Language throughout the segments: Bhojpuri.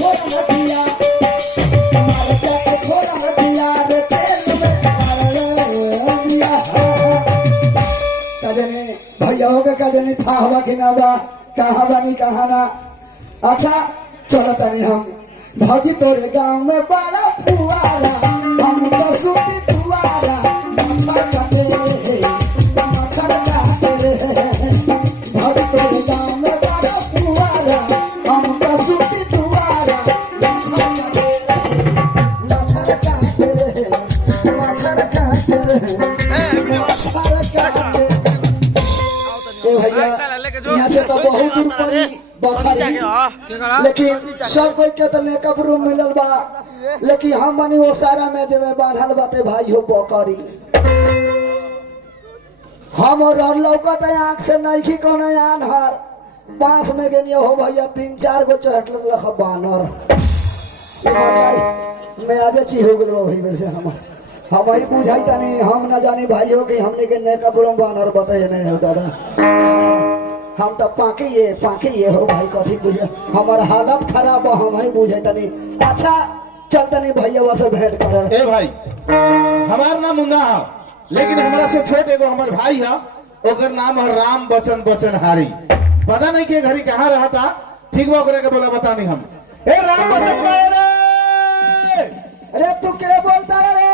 फोरन दिया मरचा के फोरन दिया रे तेल में डाल दिया कजने भैया होगा कजने था हवा कि ना बा कहाँ बनी कहाँ ना। अच्छा चलो तनी हम भौजी तोरे गांव में बड़ा फुआरा हम तो सुती दुआरा मच्छर काटे मच्छर काटे भौजी तोरे गांव में बड़ा फुआरा हम तो सुती दुआरा मच्छर काटे मच्छर काटे मच्छर काटे मच्छर काटे। ए भैया यहाँ से तो बहुत दूर पड़ी बखरी लेकिन सब कोई के तो मेकअप रूम मिलल बा लेकिन हम बनी वो सारा में जब बांधल बाते भाई हो बकरी हम और लौकत आँख से नहीं कौन आनहर बांस में गनी हो भैया 3-4 गो चढ़ लख बानर मैं आज ची हो गल वही बेर से हम ही बुझाई तनी हम न जानी भाई हो कि हमने के मेकअप रूम बानर बताए नहीं हो दादा हम तो पाके ये हो भाई कथी बुझे हमार हालत खराब हम ही बुझे तनी। अच्छा चल तनी भैया से भेंट करे। ए भाई हमार नाम मुन्ना है लेकिन हमारा से छोट एगो हमार भाई है ओकर नाम है राम बचन बचनहारी पता नहीं के घरी कहाँ रहा था ठीक बा करे के बोला बता नहीं हम ए राम बचन वाले रे अरे तू क्या बोलता है रे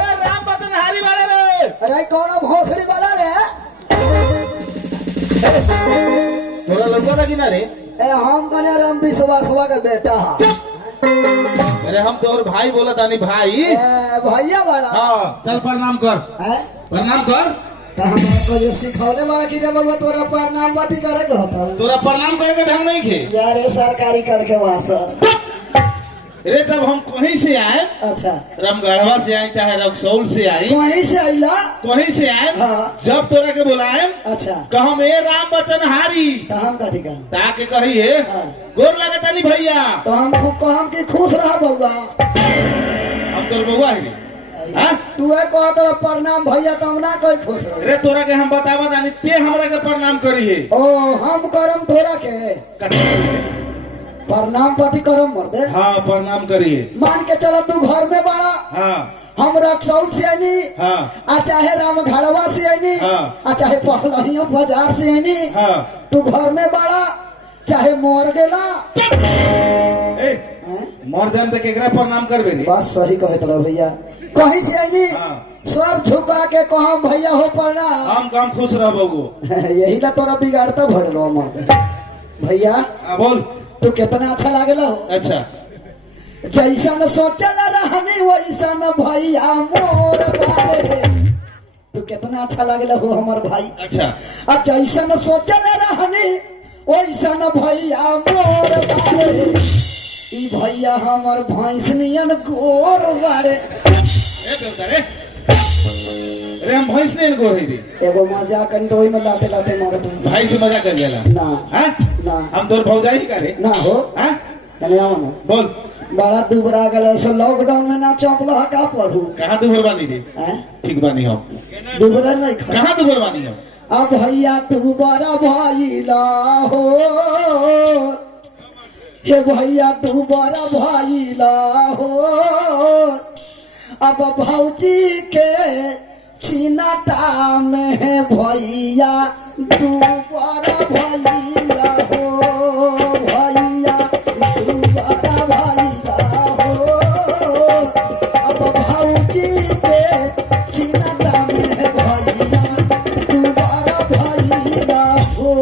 ए राम बचनहारी वाले रे अरे कौन भोसड़ी वाला रे थोड़ा लंबा लगी ना रे ए हम कने राम विश्वासवा के बेटा है अरे हम तो और भाई बोला था नहीं भाई भैया बड़ा हाँ चल प्रणाम कर प्रणाम कर तो हमको ये सिखौले बड़ा कि जब बोलबा तोरा प्रणाम बाती करे के होता तोरा प्रणाम करे के ढंग नहीं खे यार ये सरकारी कर के वासा अरे जब हम कहीं से आए अच्छा रामगढ़वा से आए चाहे रक्सौल से आए कहीं से आइला कहीं से आए हाँ। जब तोरा के बुलाए अच्छा कहो ए राम बचनहारी तो हम कथी का ताके कहिए हाँ। गोर लगता नहीं भैया तो हम कहम कि खुश रह बउआ हम तोर बउआ है हां तू है कह तोरा प्रणाम भैया तुम ना कोई खुश रह अरे तोरा के हम बतावा जानी ते हमरा के प्रणाम करिए ओ हम करम तोरा के प्रणाम पति करम मर्दे हाँ प्रणाम करिए मान के चलो तू घर में बड़ा हाँ हम रक्सौल से आनी हाँ आ चाहे रामगढ़वा से आनी हाँ। आ चाहे पहलहियो बाजार से आनी हाँ तू घर में बड़ा चाहे मोर गेला ए मर जान तो केकरा प्रणाम करबे रे बात सही कहत रहो भैया कहीं से आनी हाँ। सर झुका के कहम भैया हो प्रणाम हम काम खुश रह बबू यही ला तोरा बिगाड़ता भर लो मर्दे भैया बोल तू कितना अच्छा लागेला हो अच्छा जैसा न सोचल रहनी वैसा न भैया मोर बारे तू कितना अच्छा लागेला हो हमार भाई अच्छा अब जैसा न सोचल रहनी वैसा न भैया मोर बारे ई भैया हमार भैंसनियन गोर बारे अरे हम भैंस नहीं गोर है रे एगो मजाक करी तो ओई में लाते लाते मारत भाई से मजा कर जाला ना हां ना हम तोर भौजाई करे ना हो हां कने आओ ना बोल बड़ा दुबरा गले सो लॉकडाउन में ना चौपला का पढ़ू कहां दुबर बानी रे हैं ठीक बानी हम दुबरा नहीं खा कहां दुबर बानी हम अब भैया तू बड़ा भैला हो हे भैया तू बड़ा भैला हो अब भौजी के चिनाटा में भैया तू बड़ा भैला हो भैया तू बड़ा भैला हो अब भौजी के चिनाटा में भैया तू बड़ा भैला हो।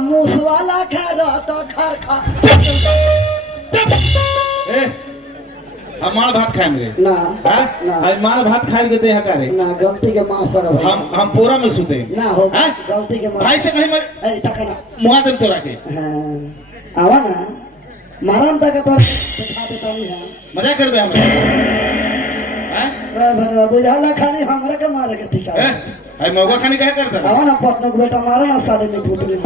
मूसवाला खा रहा तो खर खा हमार भात खाए मेरे ना हाँ? ना आज माल भात खाए के दे हकारे ना गलती के माफ करो भाई हम पूरा में सुते ना हो हाँ? गलती के माफ भाई से कहीं मैं ए तक ना मुआ दे तोरा के हाँ आवा ना मारम तक तो दिखा देता हूँ यहाँ मजा करबे हमरा हैं भगवान बुझाला खाली हमरा के मारे के ठिका आई मौका खानी काहे करता आवा ना पटना के बेटा मारो ना साले ने पुत्री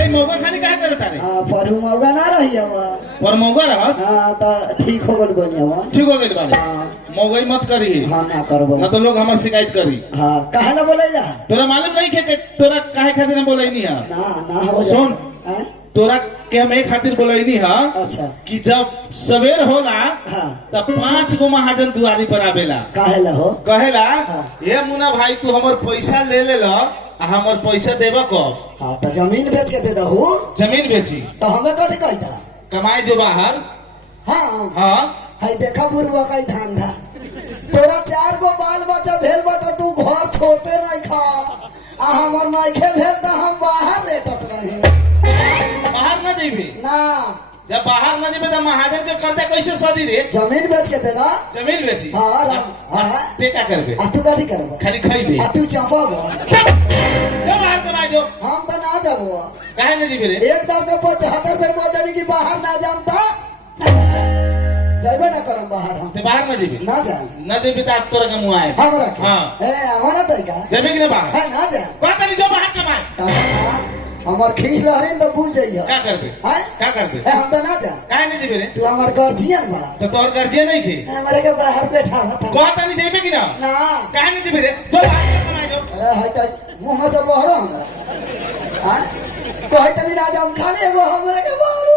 ए मौका खानी काहे करता रे हाँ परू मौगा ना रही हवा पर मौका रहस हाँ तो ठीक हो गल बनिया हुआ ठीक हो गइल बाड़े हाँ मौगई मत करी हाँ ना करबो ना तो लोग हमर शिकायत करी हाँ काहे ना बोले जा तोरा मालूम नहीं के तोरा काहे खातिर हम बोलैनी है ना ना हो जा सुन हाँ तोरा के हम एक खातिर बोलैनी है अच्छा कि जब सवेर होला हाँ तब 5 गो महाजन दुआरी पर आवेला काहे ला हो कहेला हाँ। ये मुन्ना भाई तू हमर पैसा ले ले ला आ हमर पैसा देबा कब हाँ तो जमीन बेच के दे दहू जमीन बेची तो हमें कथी कही था कमाए जो बाहर हाँ हाँ है देखा बुरबा का धंधा तोरा 4 गो बाल बच्चा भेल बता तू घर छोड़ते नहीं खा आ हमर नहीं खे भेल तो हम बाहर लेटत रहे बाहर न जेबी ना जब बाहर न जेबे तो महाजन के कर्जा कैसे सदी रे जमीन बेच के दे दा जमीन बेची हाँ राम हाँ ते का करबे आ तू कथी करबो खाली खइबे आ तू चापा गो जो बाहर कमाए जो हम तो ना जाबो काहे न जेबे रे एकदम के 75 बेर बोल देनी कि बाहर ना जामता जाइबे ना करम बाहर हम ते बाहर न जेबे ना जा न जेबे तो तोरा के मुंह आए हमरा के हाँ। ए हमारा तो का जेबे कि ना बाहर है ना जा कहता नहीं जो बाहर कमाए कहा हमर खीर लहरे तो बुझ जाइए का करबे हैं का करबे ए हम तो ना जा काहे न जेबे रे तू हमर गार्जियन बड़ा तो तोर गर्जे नहीं खे हमारे के बाहर बैठा था कहता नहीं जेबे कि ना ना काहे न जेबे रे जो बाहर कमाए जो अरे है तो मुंह में से बहरो हमरा हैं कहे तनी ना जा हम खाली एगो हमरे के बाहर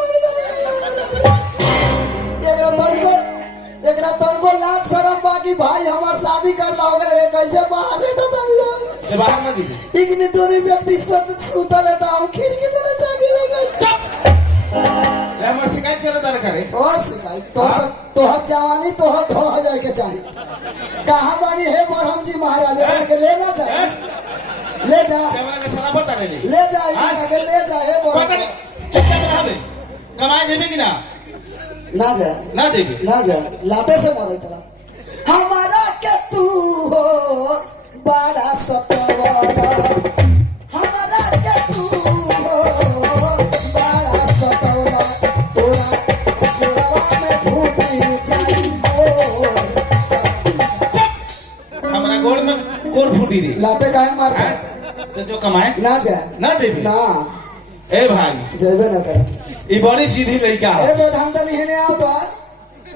एकरा तनको लाख शरम बाकी भाई हमार शादी कर ला होगे कैसे बाहर रहता था लोग ते बाहर न जेबे इतने दोनों व्यक्ति सुता लेता हूँ खिड़की से लेता गिरे गई ले हमर शिकायत करे तारे करे और शिकायत तो हर जवानी तो हर ढो जाए के चाहिए कहाँ बानी है बरहम जी महाराज के लेना चाहिए ले जा हमरा के सलाह बता ले ले जा इनका के ले जा हे कहता बरहम नहीं चुपचाप रहबे कमाए जेबे कि ना ना जा ना जेबे ना जा लाते से मरे तरह हमारा के तू हो बड़ा सतवाला हमारा के तू हो बड़ा सतवाला तोरा गुलवा में फूटी जाई गोर हमरा गोड़ में कोर फूटी रे लाते काहे मारता तो जो कमाए ना जा ना जेबे ना ए भाई जेबे ना कर ई बड़ी सीधी लड़का ए है बेधान तो नहीं ने आओ तो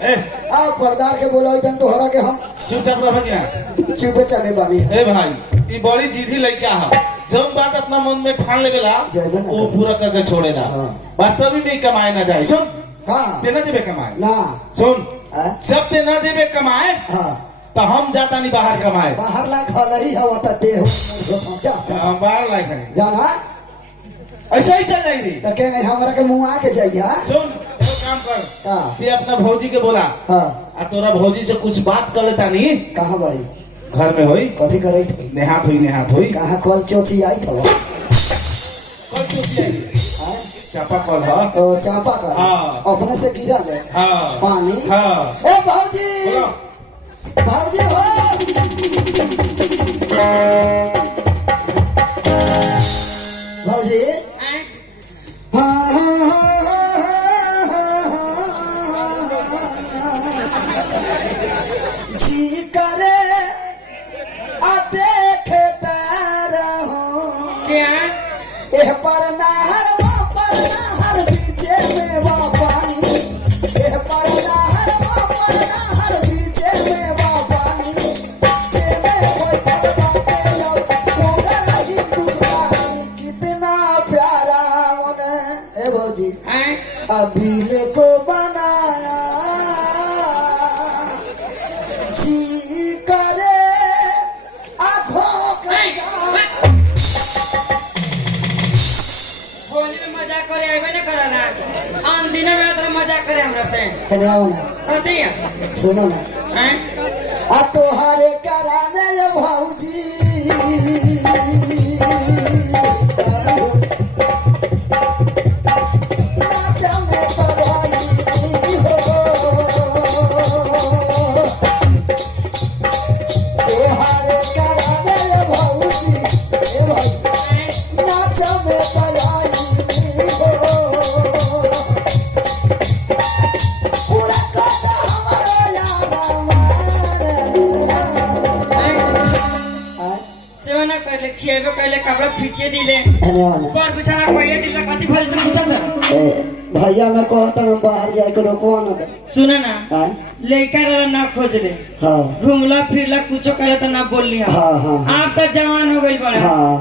ए आओ पर्दार के बोलो इधन तोहरा के हम चुपचाप रह कि ना चुपे चले बानी ए भाई ई बड़ी सीधी लड़का है जब बात अपना मन में ठान लेवेला जेबे ना वो पूरा करके छोड़ेला हाँ। वास्तविक में कमाए ना जाए सुन हाँ ते ना जेबे कमाए ना सुन हाँ जब ते ना जेबे कमाए हाँ तो हम जाता नहीं बाहर कमाए बाहर ला खा ही हवा तो दे हो जा हम बाहर लायक है जाना ऐसा ही चल जाई रे तो कहेंगे हमरा के मुंह आके जाइए हाँ सुन एगो काम कर हाँ ते अपना भौजी के बोला हाँ आ तोरा भौजी से कुछ बात कर लेता नहीं कहाँ बड़ी घर में होई कथी करे थे नेहात हुई कहाँ कल चोची आई था कल चोची आई हाँ? चापा कल है ओ चापा का हाँ। अपने से गिरा ले हाँ पानी हाँ ए भौजी बोलो। भौजी हो भौजी हाँ हाँ जी करे आ देखे तारा क्या एह पर नहर वो पर नहर बीचे में वो पानी एह पर नहर वो पर नहर बीचे में वो पानी जे में कोई पल बाटे लो मगर हिंदुस्तान कितना प्यारा मन ए भौजी अबीले को बनाया जी करे आँखों का होली में मजाक करे आइबे ना करला आन दिन में तो मजाक करे हमरा से कहने आओ ना कथी है सुनो ना हैं आ तोहरे कराने ये भौजी नाचा में तराई हो ना करले खिएबे कहले कपड़ा फीचे दिले एने वाला पर बिछाना कोई दिले कति भर से पूछा था ए भैया मैं कहता हूँ बाहर जाए के रोकवा ना दे सुने ना हाँ लड़का रहा ना खोज ले हाँ घूमला फिरला कुछो करे तो ना बोल लिया हाँ हाँ आप तो जवान हो गई बड़ा हाँ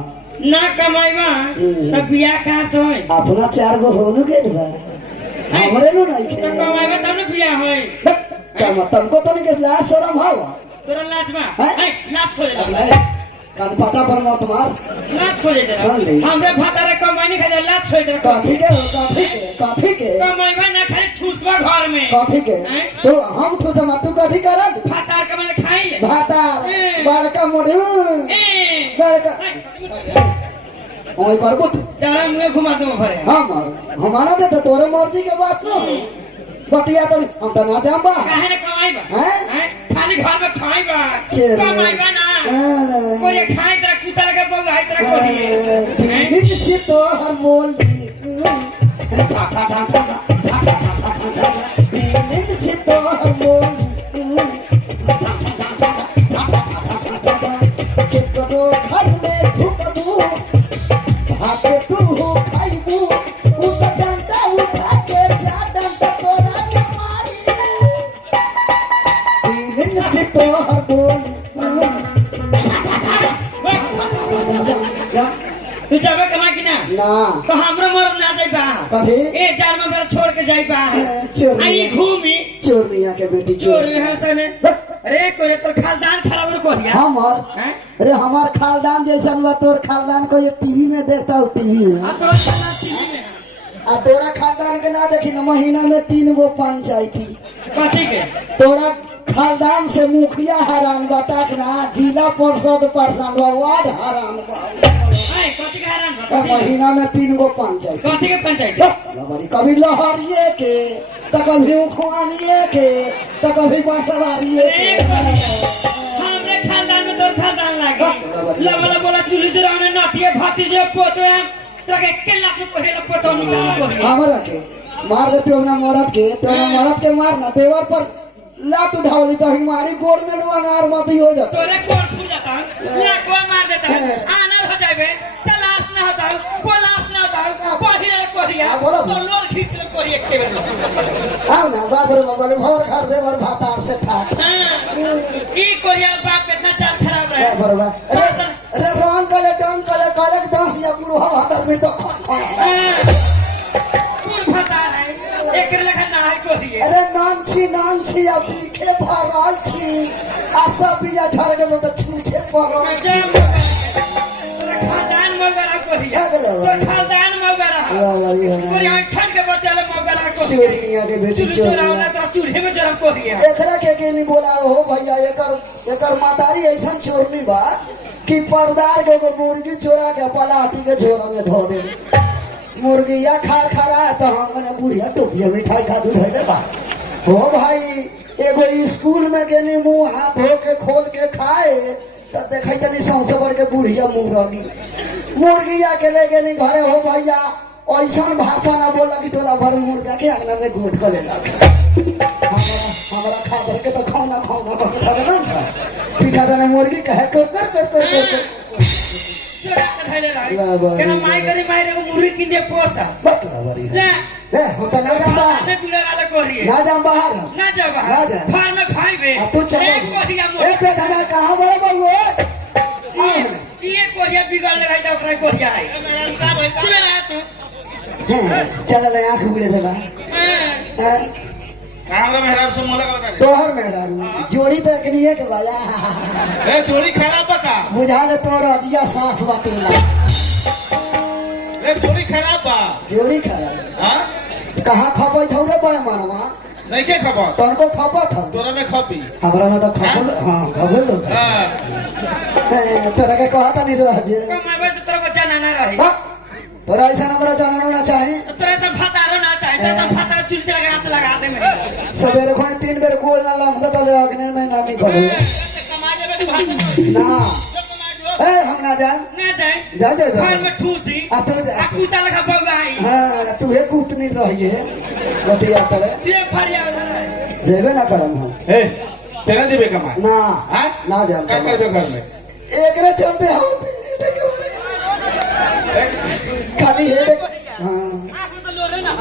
ना कमाईबा तब बियाह कहाँ से होई अपना 4 गो होनु के बा हमरे नु नहीं तो के कमाईबा तब ना बियाह होई तुमको तो नहीं के लाज शर्म हवा तोरा लाज बा हैं? लाज खोजे ला कान पाटा पर मत मार लाज खोजे दे हाँ, ले। हमरे भातारे कमाई खातिर लाज खोजे दे काफी के काफी के कमाईबा ना खाली ठूसवा घर में काफी के हैं? तो हम ठुसा मत तू काफी करल भातार कमाई खाई ले भातार ए। बड़का मोड़ू ए बड़का ओए करबो तू जरा मुंह घुमा दे भरे हम घुमाना दे तो तोरे मर्जी के बात न बतिया तो हम तो ना जाम बा काहे ने कमाईबा हैं? खाली घर में खाईबा चल। कमाईबा ना अरे। कोई खाई तेरा कुत्ता लगे बहु आई तेरा कोई पीलिन से तो हर बोली पीलिन से तो हर बोली के करो घर में ढुकबू भागे तू हो खाइबू उ तो डंडा उठा के जा डंडा तोरा के मारी पीलिन से तो हर बोली तू जाबे कमा कि ना ना तो हमरो मर ना जाई बा कथी ए जान में बड़ा छोड़ के जाई बा चोर आई घूमी चोरनिया के बेटी चोर चोर यहाँ से ने अरे तोरे तोर खानदान खराब कर कोरिया हमार हैं अरे हमार खानदान जैसन बा तोर खानदान को ये टीवी में देखता हूँ टीवी में आ तोर खाना टीवी में आ तोरा खानदान के ना देखी न महीना में 3 गो पंचायती कथी के तोरा खानदान से मुखिया हरान बा तक ना जिला परिषद प्रधान बा वार्ड हरान बा हाय कथी के हरान आ महीना में 3 गो पंचायत कथी के पंचायत कभी लहरिए के तो कभी उखवानिए के तो कभी बांसवारिए के हमरे खानदान में तोर खानदान लागी लवला बोला चुली चुराने नातिए भतीजे पोते हम तो के केला को कहेला पोतो निकाल कोरिया हमारा के मार देते हो ना मरद के मारना देवर पर लात उठावली तो हमारी गोड़ में अनार मत हो जाता तोरे कोर फूल जाता या कोई मार देता आनर हो जाबे तलाश ना होता पलाश ना होता पहिरे कोरिया हाँ, बोलो। तो लोर खींच ले कोरिया के बेर आओ ना बाप रे बाबा भोर घर देवर भातार से ठाट ई कोरिया बाप इतना चाल खराब रहे बरबा अरे रंग कले डंग कले कले 10 या बुढ़ा भातार में तो कौन भता है एकरे लखा ना है कोरिया अरे नान छी अब लिखे भरल छी आ सब बिया झड़ गेलो तो छूछे पड़ल छी खानदान मगरा कोरिया क्या गेलो? तो खानदान मगरा वारी है कोरिया ठट के बतेले मगरा कोरिया चोरिया के बेटी चुरी चुरावना तेरा चूल्हे में जरा कोरिया एकरा के नहीं बोला हो भैया एकर मातारी ऐसा चोरनी बा कि पर्दार के एगो मुर्गी चोरा के पलाटी के झोरा में धो दे मुर्गिया खार खरा तो हम बुढ़िया टोपिया मिठाई खा दूध है बा हो भाई एगो स्कूल में गेनी मुंह हाथ धो के खोल के खाए तो देखे तनी सौसे बढ़ के बुढ़िया मुंह रही मुर्गिया के ले गेनी घरे हो भैया ऐसा भाषा ना बोला कि टोला भर मुर्गा के अंगना में घोट कर लेलक हमारा खा धर के तो खाना कह के धरे ना छ पीछा देने मुर्गी कहे कर चोरा के धैले रही वाह, वाह, केना वाह। माई करी मारे मुर्गी किन दे पोसा बतला बरी जा ए हम तो ना जा बाहर ने पीड़ा वाला कोरिया ना जा बाहर ना जा ना बाहर जा। फार में खाइबे आ तू चल एक कोरिया एक बेटा कहां बड़े बउए ये कोरिया बिगड़ ले रही त ओकरा कोरिया है तू रहा तू चल ले आंख उड़े देला हमरा मेहराब से मोला का बता तोहर में डारू जोड़ी तो एकनिए के बाया ए जोड़ी खराब बा का बुझा ले तो रजिया सास बातेला ए जोड़ी खराब बा जोड़ी खराब हां कहां खपई थौरे बय मनवा नहीं के खबर तनको खपत हम तोरा में खपी हमरा में तो खपल हां खबे लोग हां तोरा के कहता नहीं रह जे कमाबे तो तोरा बच्चा ना रही बा, तोरा ऐसा हमरा जाननो ना चाहे तोरा सब भातारो ना चाहिए तोरा सब भातारो चुल चला हाथ लगा दे में सवेरे खोने 3 बेर गोल ना लंग बतले अग्नि में ना निकलो कमा जाबे तू भाषण ना कमा जो ए हम ना जाए ना जाए जा जा घर में ठूसी आ तो जा। आ कुत्ता लगा बगाई हां तू हे कूतनी रहिए बतिया तड़े ये फरिया उधर है जेबे ना करम हम ए तेरा जेबे कमा ना हां ना जा का करबे घर में एकरे चलते हम खाली हेड हाँ आँख में से लोरे ना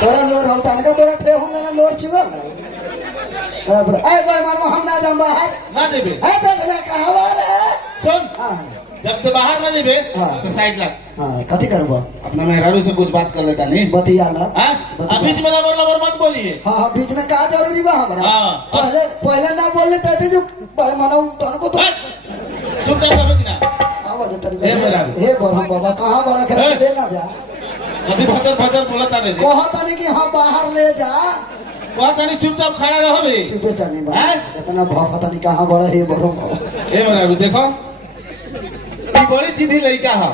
तोरा लोर होता है तोरा ठे होना ना लोर चुगल ए भाई मानो हम ना जाम बाहर ना जेबे ए बेदला कहां बारे सुन हां जब तो बाहर ना जेबे हाँ। तो साइड लग हां कथी करबो अपना मेहरारू से कुछ बात कर लेता नहीं बतिया ला हाँ अब बीच में लबर लबर मत बोलिए हां बीच में का जरूरी बा हमरा हाँ। पहले ना बोलले त जो मानो तनको तो बस चुप कर रहो कि ना आवाज तरी हे मेहरारू। हे बरहम बाबा कहां बड़ा हे। कर दे ना जा कभी भजर भजर बोलता नहीं कहता नहीं कि हां बाहर ले जा कहता नहीं चुपचाप खड़ा रहो बे चुपे जाने बा हैं? इतना भौकता नहीं कहां बड़ा हे बरहम बाबा ए मेहरारू देखो ई बड़ी जिद्दी लड़का है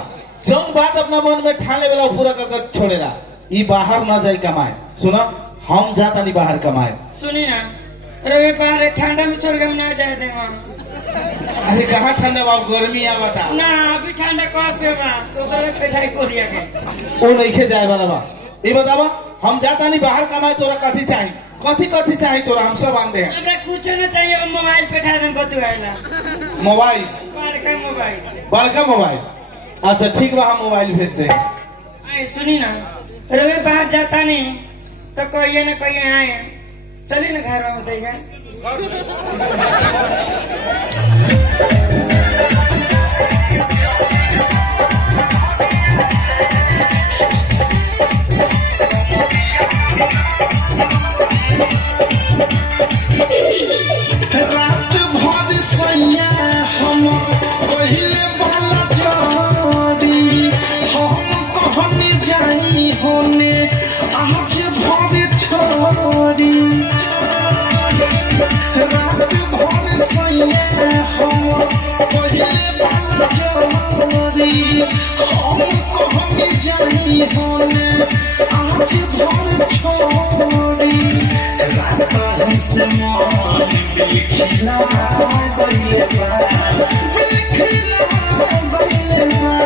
जौन बात अपना मन में ठाने वाला पूरा कर छोड़ेला ई बाहर ना जाए कमाए सुनो हम जाता नहीं बाहर कमाए सुनी ना रवे बाहर ठंडा में छोड़ के हम ना जाए देंगे अरे कहाँ ठंडा बाबू गर्मी आ बता ना अभी ठंडा कहाँ से बा ओकरे पेठाई कोरिया के वो नहीं खे जाए वाला बा ये बतावा हम जाता नहीं बाहर कमाए तोरा कथी चाहिए कथी कथी चाहिए तोरा हम सब आंदे हैं हमरा कुछ ना चाहिए हम मोबाइल पेठा दें बतुआइला मोबाइल बड़का मोबाइल बड़का मोबाइल अच्छा ठीक बा हम मोबाइल भेज दे आए सुनी ना रवे बाहर जाता नहीं तो कहिए ना कहिए आए चलिए ना घर में बताइएगा रात भर सैया हम पहिले वाला जोड़ी हम कहने जाई होने आज भर छोड़ी रात भर सैया हम पहिले वाला जोड़ी हम कहने जाई होने आज भर छोड़ी रात से मन बिखिला गइले बा बिखिला गइले बा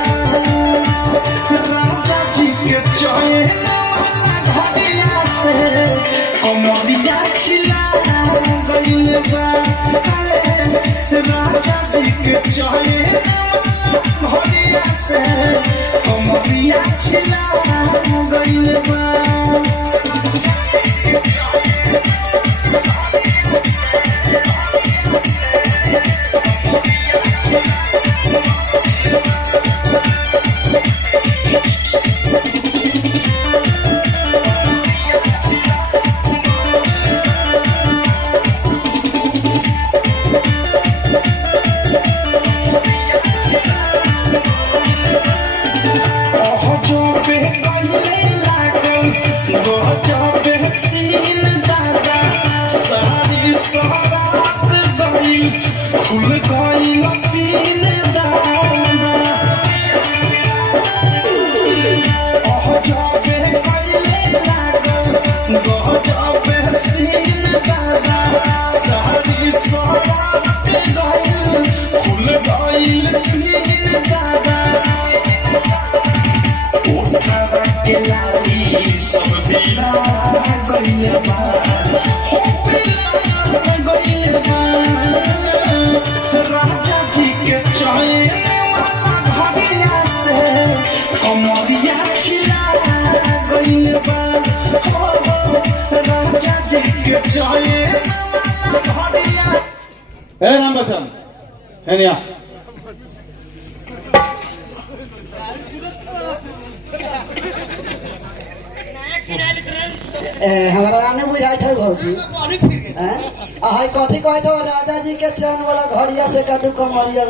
राजा जी के चैन वाला घड़िया से कमरिया छिला गइले बा राजा जी के चैन वाला घड़िया से कमरिया छिला गइले बा खुल गई तीन दाना जाबे गइले लागल जाबे सीन दादा सारी सरात गइल खुल गई तीन दादा उठा के लाई सब दिला गइले बा हो पिला गइले बा राजा जी के चैन वाला घड़िया से कमरिया छिला गइल बा राजा जी के चैन वाला घड़िया ए राम बच्चन है निया नया किराए तुरंत हमारा आने बुझाई थे भौजी पानी फिर गए हाय कथी कह दो राजा जी के चैन वाला घड़िया से कदू कमरिया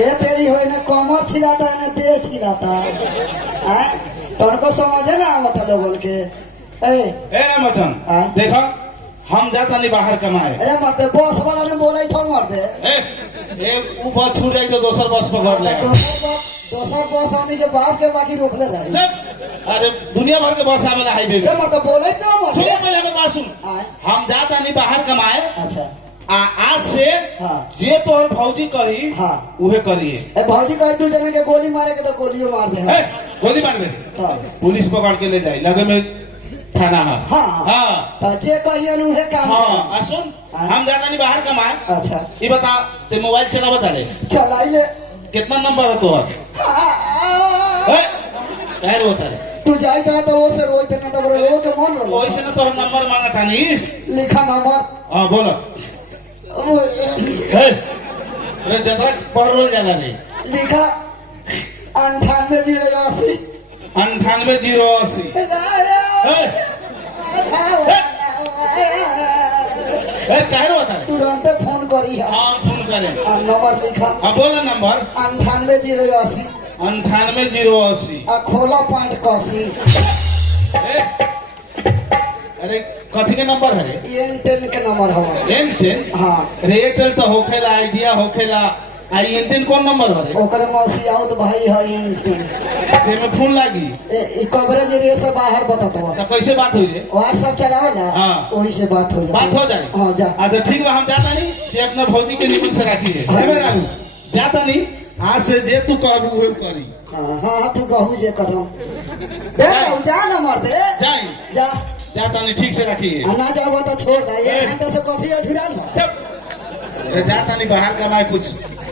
ये तेरी हो ना कमर छिलाता है ना देह छिलाता है तोरको समझे ना आवत लोगों के ए राम बच्चन हाँ? देखो हम जाता नहीं बाहर कमाए अरे मर्दे बस वाला ने बोला था मर्दे ए ऊ बस छूट जाए तो दोसर बस पकड़ ले दोसर बस आने के बाप के बाकी रोक ले रही चुप। अरे दुनिया भर के बस आवेला हाईवे में ए मर्दे बोले तो सुन मर्दे पहले हमर बात सुन आय हम जाता नहीं बाहर कमाए अच्छा आज से हाँ। जे तोहर भौजी कही हाँ। उहे करिए ए भौजी कह दू जने के गोली मारे के तो गोलियों मार दे ए, गोली मार दे तब पुलिस पकड़ के ले जाए लगे में थाना है हाँ हाँ तो जे कहिए नु हे काम हाँ करें। आ सुन हाँ। हम जाता नहीं बाहर कमाए अच्छा ये बता ते मोबाइल चला बता रे चलाई ले कितना नंबर है तोहर कह रो तारे तू जाई तना तो वो से रोई तना तो बरे रो के मन रो वैसे ना तोहर नंबर मांगा था नहीं लिखा नंबर हाँ बोलो अरे ज्यादा पढ़ जाला नहीं लिखा 98 98 कह रो तारे तुरंत फोन करी है हाँ फोन करे नंबर लिखा हाँ बोलो नंबर 98 98 आ खोला पॉइंट कसी अरे कथी के नंबर है N10 के नंबर हवा N10 हाँ एयरटेल तो होखेला आइडिया होखेला आई N10 कौन नंबर है ओकरे मौसी आओ तो भाई है N10 ते में फोन लागी ई कवरेज एरिया से बाहर बताता तो कैसे बात हुई रे व्हाट्सएप चलावेला हाँ। वही से बात हो जाए बात हो जाए हाँ जा अच्छा ठीक बा हम जाता नहीं ते अपना भौजी के निमन से राखी है हे मेरा जाता नहीं आज से जे तू करबू वो करी हाँ तू कहू जे करो दे दो जा नंबर दे जाई जा जाता नहीं ठीक से राखी है ना जाबो तो छोड़ दे ये घंटे से कथी अधुराल बा अरे जाता नहीं बाहर का मैं कुछ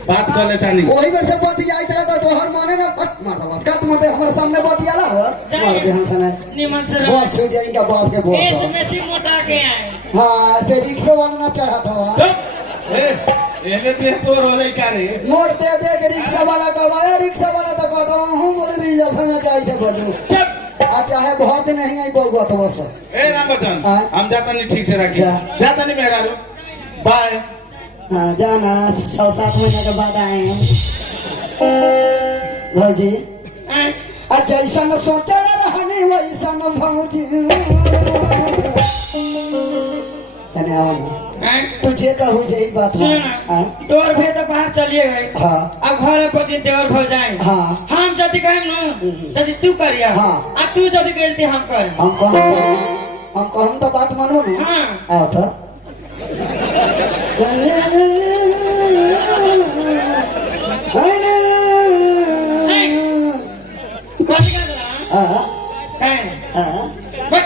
बात कर लेता नहीं वही में से बतिया इतना तो तोहर माने ना फट मार दो का तुम हमारे सामने बतियाला हो मार दे हंस ना निमन से बहुत छूट जाएगा बाप के इस बहुत में से मोटा के आए हाँ से रिक्शा वाला ना चढ़ा था चुप एने ते तो हो जाई का रे मोड़ दे दे के रिक्शा वाला कबाया रिक्शा वाला तो कहता हूँ बोले रिजर्व में चाहिए बोलूं चुप अच्छा है बहुत दिन नहीं आई बहुआ तो बस ए राम बच्चन हाँ। हम जाता नहीं ठीक से राखी जा। जाता नहीं मेहरारू बाय हाँ जाना 6-7 महीने के बाद आए हैं भौजी हैं? जैसा न सोचा रहने वैसा न भौजी कने आओ ना हैं? तुझे कहू जे ई बात सुनो हाँ ना तोर भे तो बाहर चलिए गए हाँ अब घर पहुंचे देवर भौ जाए हाँ हम जदी कहेम नु जदी तू करिया हाँ। आ तू जदी कहती हम कर हम कहम तो बात मानबो ना हाँ आओ तो कथी कर रहा हाँ काहे हाँ बस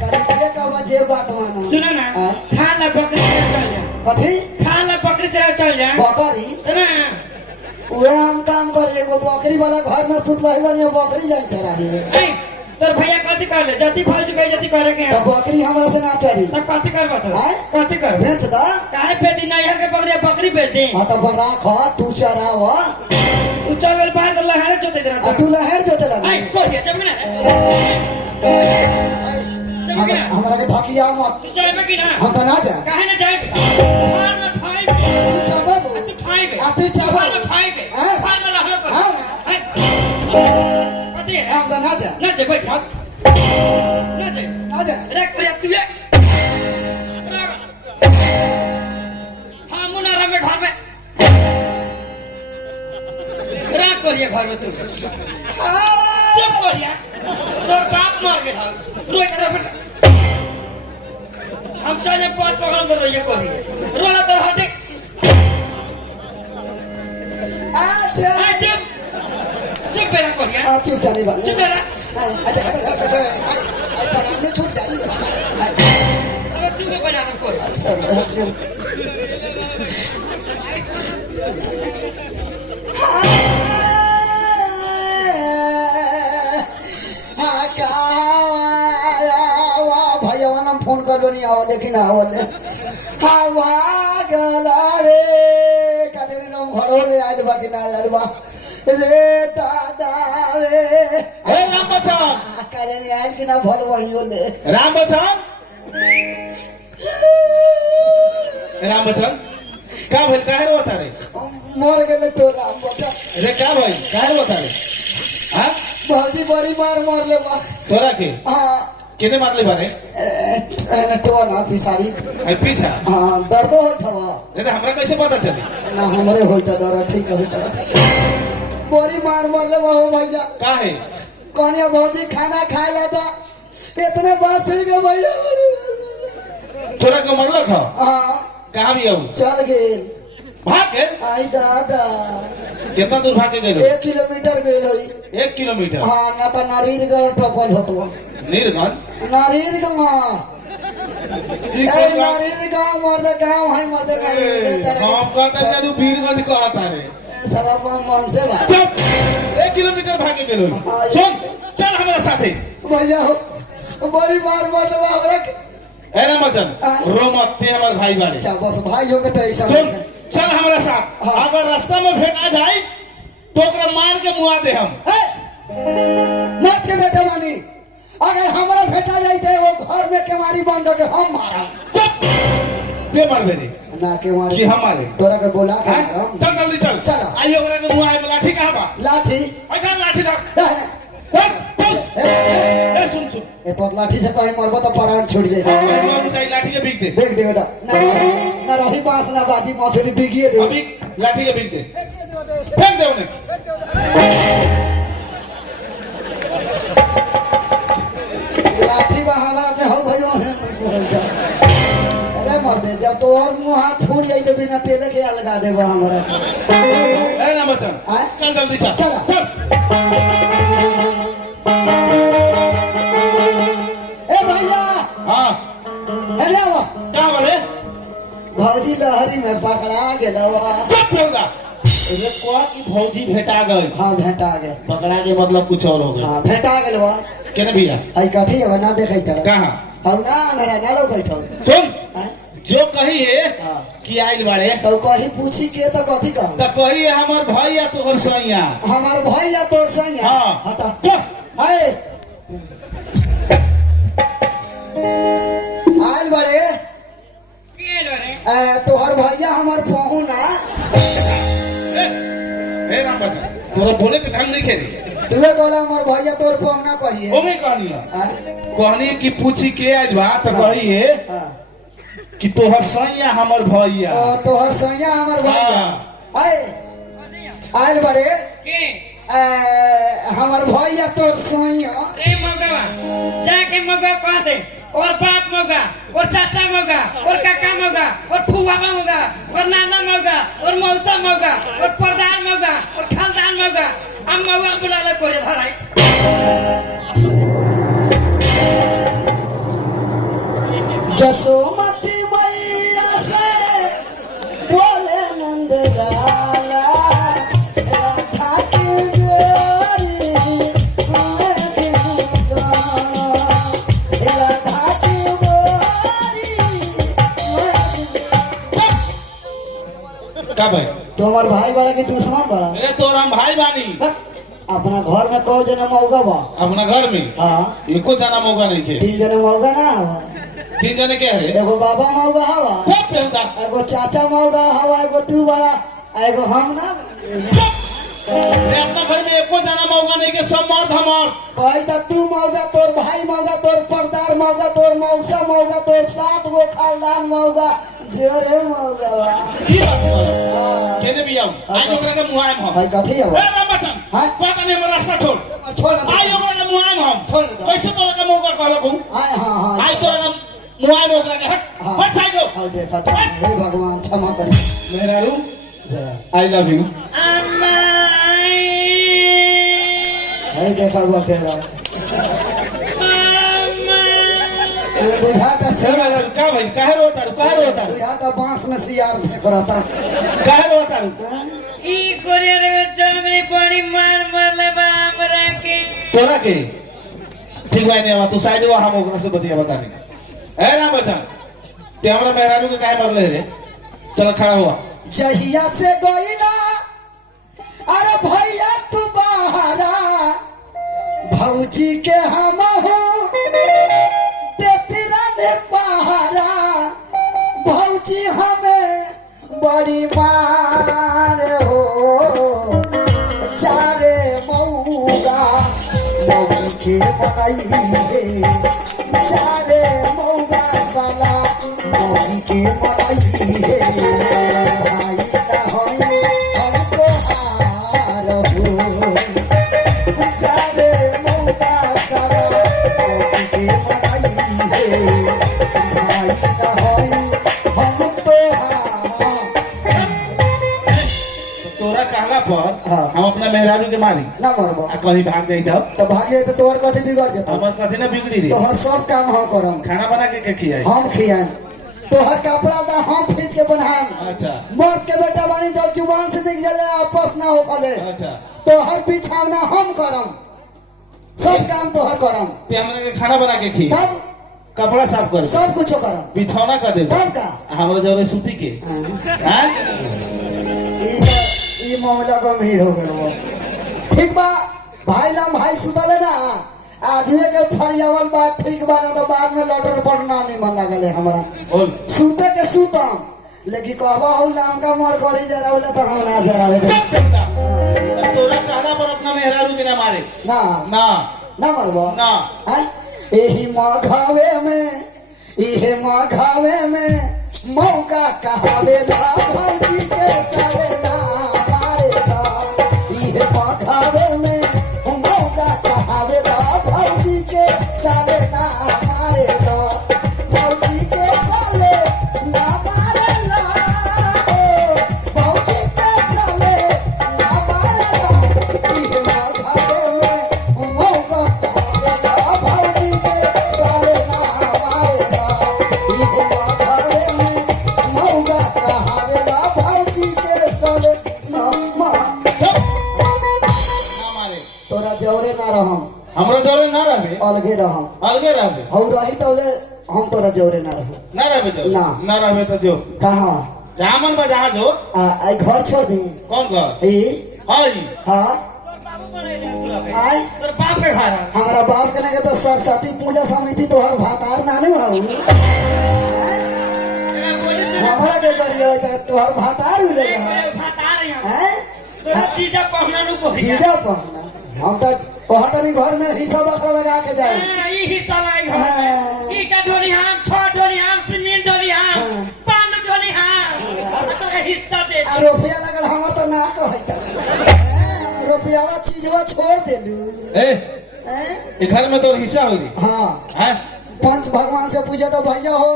कने कहवा जे बात मानो सुनो ना हाँ। खा ला बकरी चरा चल जा कथी खा ला बकरी चरा चल जा बकरी तो ना उहे हम काम करे एगो बकरी वाला घर में सुत रही बनी बकरी जाई चरा रे ए तोर भैया कथी कर ले जदी फौज गई जदी करे के तो बकरी हमरा से ना चरी तब कथी कर बता हैं? कथी कर बेच दा काहे पे दिन नैहर के बकरी बकरी बेच दे हाँ तो राख तू चराव उचल वेल बाहर तो लहरे जोते रहता तू लहर जोते लगा आई कोरिया जब ना जब ना हमरा के धकिया मत तू जाए कि ना हम तो ना जा काहे ना जाए फार में खाई तू चलबे तू खाई बे आ तू चलबे फार में खाई बे हैं? फार में रहबे कर हाँ। कथी है हम तो ना जा ना जे बैठ ना जे ना जा रे कोरिया तू ये हम मुनारा में घर में रा कोरिया घर में तू चुप कोरिया तोर बाप मर गए था रोए कर बस हम चले पास पकड़ कर रोइए कोरिया रोला तोर हाथे अच्छा आ चुप चुप बेरा कोरिया आ चुप चले बा चुप बेरा अच्छा में छूट जाई सब तू में बना दे कोरिया अच्छा भैया वाला फोन कर दो नहीं आओ लेकिन आओ ले हवा गला रे कदर नम घरो ले आज बाकी ना आयल बा रे दादा रे अरे राम बच्चन कदर नहीं आयल कि ना भल वहियो ले राम बच्चन राम बच्चन का भइल काहे रोता रे मर गेले तो राम बचा रे का भइल काहे रोता रे हां भौजी बड़ी मार मार ले बा तोरा के हाँ केने मारले बारे तो ना पिसारी आई पीछा हाँ दर्द होई था नहीं तो हमरा कैसे पता चली ना हमरे होई था दर्द ठीक होई था बड़ी मार मार ले बा हो भैया काहे कौनिया भौजी खाना खाए लेता इतने बात सुन के भैया तोरा के मरलो खा हाँ कहां भी आऊ चल गेल भाग गए आई दादा कितना दूर भाग के गए 1 किलोमीटर गेल होई 1 किलोमीटर हाँ ना तो नारीर गल टपल होतो नीरगंज नारीर गंगा ई ए कोन नारीर गांव मर्द गांव है मर्द नारीर हम कहता जानू वीरगंज कहता रे साला मन से भाई चुप 1 किलोमीटर भागे गेलो हाँ, ये- सुन चल हमारा साथे भैया हो बड़ी मार मतलब हमरा के ए रामचंद्र हाँ। रो मत ते हमार भाई बाड़े अच्छा बस भाई हो के तो ऐसा सुन चल हमारा साथ हाँ। अगर रास्ता में भेटा जाए तो ओकरा मार के मुआ दे हम मत के बेटा मानी अगर हमारा भेटा जाते वो घर में केवारी बंद के हम मारा चुप ते मारबे रे ना केवारी कि हम मारे तोरा के बोला के हैं? मारम। चल जल्दी चल चल। आई ओकरा के मुआ में लाठी कहां बा लाठी इधर लाठी धर नहीं, नहीं। चल चल ए, ए सुन सुन ए तो लाठी से कहीं मरबो तो प्राण छूट जाए कहीं मार उठाई लाठी के बिक दे देख दे बेटा ना रही बांस ना बाजी मौसरी बिगिए दे अभी लाठी के बिक दे फेंक दे उन्हें लाठी बा हमारा के हो भाई अरे मर दे जब तो और मुंह हाथ फूट जाई तो बिना तेले के लगा देबो हमरा ए रामचंद्र हाँ? चल जल्दी चल चल। चल ए भैया हां अरे आवा कहां बोले भौजी लहरी में पकड़ा गेलवा चुप होगा अरे कोआ की भौजी भेटा गई हाँ भेटा गेल पकड़ा के मतलब कुछ और हो गया हाँ भेटा गेलवा केने भैया आई कथी है ना देखै त कहां हौ ना नरा ना लोकै थौ सुन हैं जो कही है हां कि आइल बाड़े तो कही पूछी के तो कथी कहू तो कही है हमर भैया तोहर सैया हमार भैया तोर संग हाँ। हटा चल आए आइल बड़े के लो रे तोहर भैया हमार पहू ना ए राम बच्चा तोरा बोले के ढंग नहीं खेली तुए कहला हमार भैया तोर पहू ना कहिए ओमे कहनी है हैं? कहनी कि पूछी के आज बा तो हाँ। कही है हाँ। कि तोहर सैया हमर भैया तोहर संग हमार भैया आए आइल बड़े के हमार भैया तोर संग रे मगवा जाके मगवा कह दे और बाप मौगा और चाचा मौगा और काका मौगा और फुआ मौगा और नाना मौगा और मौसा मौगा और परदार मौगा और खालदान मौगा हम मौगा बुला ले कोरे धराई जसोमती मैया से बोले नंद लाला राधा की गोरी राधा की गोरी का भाई तुम्हार भाई बड़ा की दुश्मन बड़ा अरे तोरा हम भाई बानी अपना घर में कौ जना मौगा बा अपना घर में हाँ एको जाना मौका नहीं के 3 जना मौगा ना हवा 3 जने के है एगो बाबा मौगा हवा सब बेहुदा एगो चाचा मौगा हवा एगो तू बड़ा एगो हम ना अरे अपना घर में एको जाना मौका नहीं के सब मर्द हमार कही तो तू मौगा तोर भाई मौगा तोर परदार मौगा तोर मौसा मौगा तोर 7 गो खानदान मौगा जोरे मौगा बा की बात कर हाँ। केने भी आऊ आज ओकरा के मुआयम हम भाई कथी है ए बा रामचंद्र हाँ? पता नहीं हमर रास्ता छोड़ छोड़ ना आई ओकरा के मुआयम हम छोड़ दे। कैसे तोरा के मौका कहलक हूं आए हाँ हाँ आई तोरा के मुआयम ओकरा के हट हाँ। हट साइड हो हाँ देखा तो हे भगवान क्षमा करी मेरा रू आई लव यू हे देखा हुआ कह रहा बुझा तो से का भाई काहे रोता रू बुझा तो बांस में सियार फेंक रहा था काहे रोता रू हाँ? ई कोरे रे चमड़ी बड़ी मार मारले बा हमरा के तोरा के ठीक भाई नहीं आवा तू साइड हो हम ओकरा से बतिया बतानी ए राम बच्चन ते हमरा मेहरारू के काहे मरले रे चल खड़ा हुआ जहिया से गईला अरे भैया तू बहारा भौजी के हम हो तेरा ने पहारा भौजी हमें बड़ी मार हो चारे मऊगा मौगी के बनाई है चारे मऊगा साला मौगी के बनाई है भाई ना होए हमको हार हो चारे मऊगा साला मौगी के बनाई है भाई ना होए हमको हार तोरा कहला पर हाँ। हम अपना मेहरारू के मारी ना मरबो आ कहीं भाग जाई तब तो भागे तो तोहर कथी बिगड़ जता हमर कथी ना बिगड़ी रे तोहर सब काम हम करम खाना बना के खियाई हम खियाम तोहर कपड़ा दा हम खींच के बनाम। अच्छा मर्द के बेटा बानी जब जुबान से निकले आपस ना हो खले। अच्छा तोहर बिछावना हम करम, सब काम तोहर करम, ते हमरा के खाना बना के खी, तब कपड़ा साफ कर, सब कुछ करम, बिछौना कर दे, तब का हमरा जरे सूती के। हाँ। हैं ई मामला गंभीर हो गए। ठीक बा भाई लम भाई सुतले ना आदमी के फरियावल बात ठीक बा ना तो बाद में लटर पड़ना नहीं मन लगले हमरा। बोल सूते के सूतम लेकिन कहबा हो लाम का मर करी जरा होला तो हम ना जरा दे चुप बेटा, तोरा कहला पर अपना मेहरारू के ना मारे ना ना ना मरबो ना। हैं एही मघावे में इहे मघावे में मौका कहावे ला भौजी के साले ना मारेगा। इहे मघावे में मौका कहावे ला भौजी के साले ना मारेगा। भौजी के साले ना मारेला ओ भौजी के साले ना मारेला। इहे मघावे में मौका कहावे ला भौजी के साले ना मारेगा। इहे मघावे में मौका कहावे ला भौजी के साले ना मारेगा। ना मारे तोरा जौरे ना रहम, हमरा जरे ना रहबे, अलगे रहम। अलगे रहबे, हौ रही तौले हम तोरा जौरे ना रहू। ना रहबे तो ना। ना रहबे तो जो कहाँ जामन बा जहां जो आई घर छोड़ दी कौन घर ई हई हाँ बाबू बनैले तोरा पे आई तोर बाप के घर है। हमारा बाप के ने तो सरस्वती पूजा समिति तोहर भातार नानू हऊ। तेरा बोली सुन हमारा के करियो इधर तोहर भातार ले एक है भाता रही हम हैं तोरा जीजा पहना नु को जीजा पहना हम तो कहत नहीं घर में हिस्सा बकरा लगा के जाए। ई हिस्सा लाई हाँ। हम ई का डोली हम छ डोली हम सिनील डोली हम हाँ। पान डोली हम अब तोरा हिस्सा दे आ रुपया लगल हमर तो ना कहै त रुपयावा चीजवा छोड़ देलू ए हैं ए घर में तो हिस्सा होई रे हाँ हैं पंच भगवान से पूछे तो भैया हो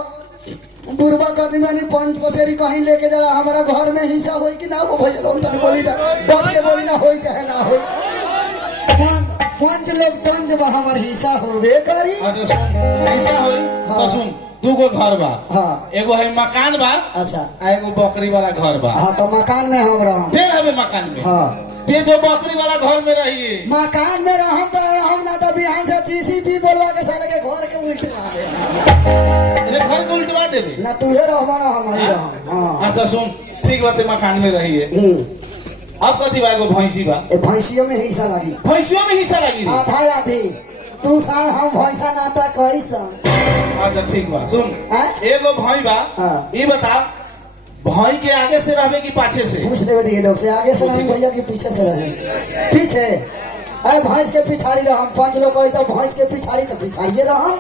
बुरबा कदीमानी पंच पसेरी कहीं लेके जरा हमारा घर में हिस्सा होई कि ना हो भैया लोग तनी बोली था डट के बोली ना होई चाहे ना होई पंच लोग टंज बा हमार हिस्सा होबे करी। अच्छा सुन हिस्सा होई तो हाँ। सुन दू गो घर बा, हाँ एगो है मकान बा अच्छा आ एगो बकरी वाला घर बा। हाँ तो मकान में हम रहम। फिर हमें मकान में हाँ ते जो बकरी वाला घर में रहिए मकान में रहम तो रहम ना तो बिहान से जीसीबी बोलवा के साले के घर के उल्टवा दे रे घर को उल्टवा देबे ना तुहे रहबा ना हम ही रहम। हाँ अच्छा सुन ठीक बात मकान में रहिए। अब कथी बा एगो भैंसी बा, ए भैंसियों में हिस्सा लगी भैंसियों में हिस्सा लगी रे। आधा आधी तू साल हम भैंसा नाता कैसन अच्छा ठीक बा सुन हैं? एगो भई बा हाँ। ई बता भई के आगे से रहबे कि पाछे से? पूछ ले दिए लोग से आगे से नहीं भैया कि पीछे से रहे पीछे अरे भैंस के पिछाड़ी रहम। 5 लोग कही तो भैंस के पिछाड़ी तो पिछाड़िए रहम।